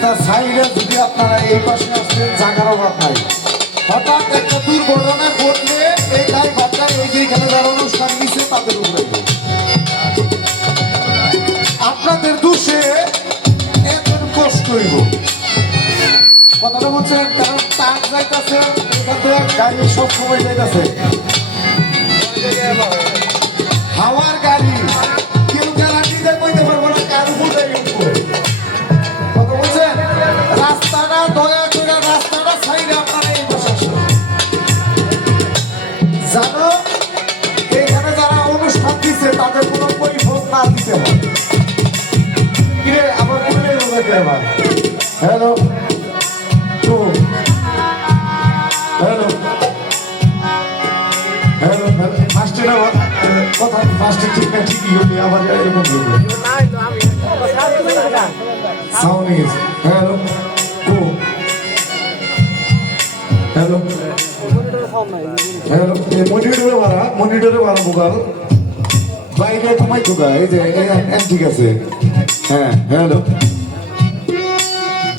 রাস্তা সাইডে যদি আপনারা এই পাশে আসছেন জায়গার অভাব নাই। হঠাৎ একটা দুর্ঘটনা ঘটলে এই ড্রাইভারটা এই যে এখানে যারা অনুষ্ঠান দিচ্ছে তাদের উপরে আপনাদের দোষে এত কষ্ট হইব। কথাটা বলছেন, কারণ টাক যাইতেছে, এখান গাড়ি সব সময় যাইতেছে। আবার হ্যালো তো হ্যালো হ্যালো ফার্স্টে না কথা ফার্স্টে ঠিক না, ঠিকই হলে আবার এরকম হলো Sound is hello. Go. Hello. Hello. মনিটরে মারা মনিটরে মারা, মোবাইল। বাইরে তোমায় তো এই যে ঠিক আছে। হ্যাঁ হ্যালো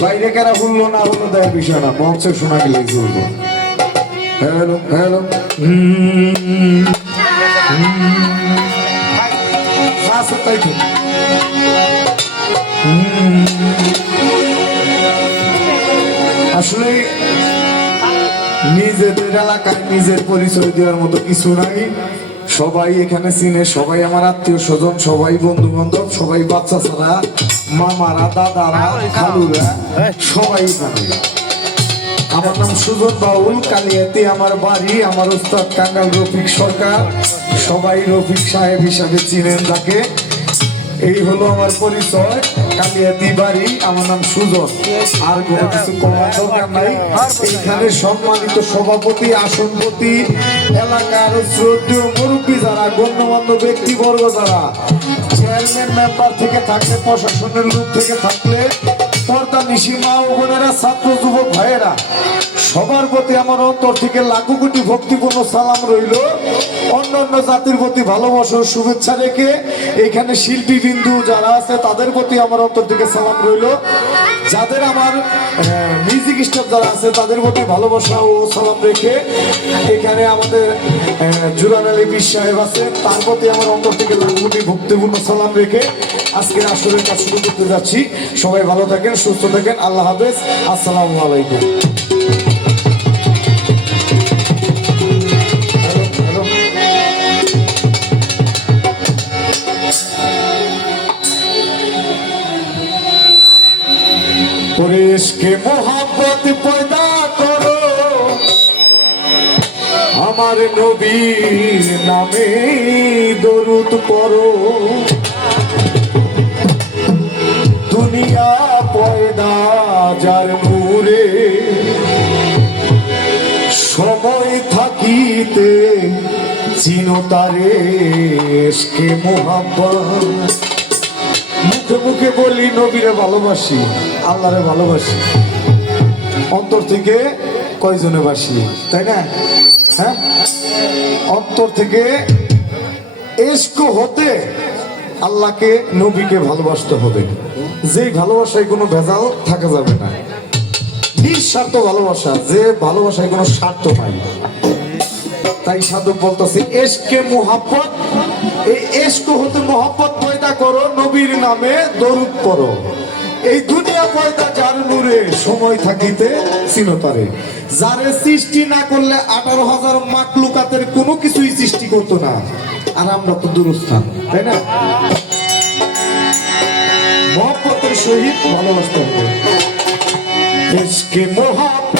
বাইরে কেনা বলল, না বলল দেয় বিষয় না। মঞ্চে শোনা গেলে চলবো হ্যালো হ্যালো। আসলে নিজেদের এলাকায় নিজের পরিচয় দেওয়ার মতো কিছু নাই। সবাই এখানে চিনে, সবাই আমার আত্মীয় স্বজন, সবাই বন্ধু বান্ধব সবাই বাচ্চা ছাড়া। মামারা দাদারা খালুরা সবাই জানে। আমার নাম সুজন বাউল কালিয়াতে আমার বাড়ি আমার উস্তাদ কাঙ্গাল রফিক সরকার। সবাই রফিক সাহেব হিসাবে চিনেন তাকে। এই হলো আমার পরিচয়। কালিয়াতি বাড়ি আমার নাম সুজন। আর কোনো কিছু করার দরকার নাই। এইখানে সম্মানিত সভাপতি আসনপতি এলাকার শ্রদ্ধেয় মুরব্বী যারা গণ্যমান্য ব্যক্তিবর্গ যারা চেয়ারম্যান মেম্বার থেকে থাকলে প্রশাসনের লোক থেকে থাকলে পর্দা নিশি মা বোনেরা ছাত্র যুবক ভাইয়েরা সবার প্রতি আমার অন্তর থেকে লাখো কোটি ভক্তিপূর্ণ সালাম রইল। অন্য অন্য জাতির প্রতি ভালোবাসা শুভেচ্ছা রেখে এখানে শিল্পী বিন্দু যারা আছে, তাদের প্রতি আমার অন্তর থেকে সালাম রইল। যাদের আমার মিউজিক স্টাফ যারা আছে, তাদের প্রতি ভালোবাসা ও সালাম রেখে এখানে আমাদের জুরান আলী বিশ সাহেব আছে, তার প্রতি আমার অন্তর থেকে লাখো কোটি ভক্তিপূর্ণ সালাম রেখে আজকে আসরের কাজ শুরু করতে যাচ্ছি। সবাই ভালো থাকেন, সুস্থ থাকেন, আল্লাহ হাফেজ। আসসালামু আলাইকুম। পরেশকে মোহাম্মত পয়দা করো। আমার নবীর নামে দরুদ করো দুনিয়া পয়দা যার নূরে সময় থাকিতে চিনতারে এসকে মোহাম্মত। মুখে মুখে বলি, নবীরে ভালোবাসি, আল্লাহরে ভালোবাসি। অন্তর থেকে কয়জনে বাসি, তাই না? হ্যাঁ? অন্তর থেকে এস্ক হতে আল্লাহকে, নবীকে ভালোবাসতে হবে। যেই ভালোবাসায় কোনো ভেজাল থাকা যাবে না। নিঃস্বার্থ ভালোবাসা, যে ভালোবাসায় কোনো স্বার্থ নাই। তাই সাধক বলতেছে এসকে মোহাব্বত এই হতে মোহাব্বত পয়দা করো, নবীর নামে দরুদ এই দুনিয়া পয়দা যার নূরে সময় থাকিতে যারে সৃষ্টি না করলে আঠারো হাজার কোনো কিছুই সৃষ্টি করতো না। আর আমরা তো দূরস্থান, তাই না? মহব্বতের সহিত ভালোবাসতে হবে। মোহাব্বত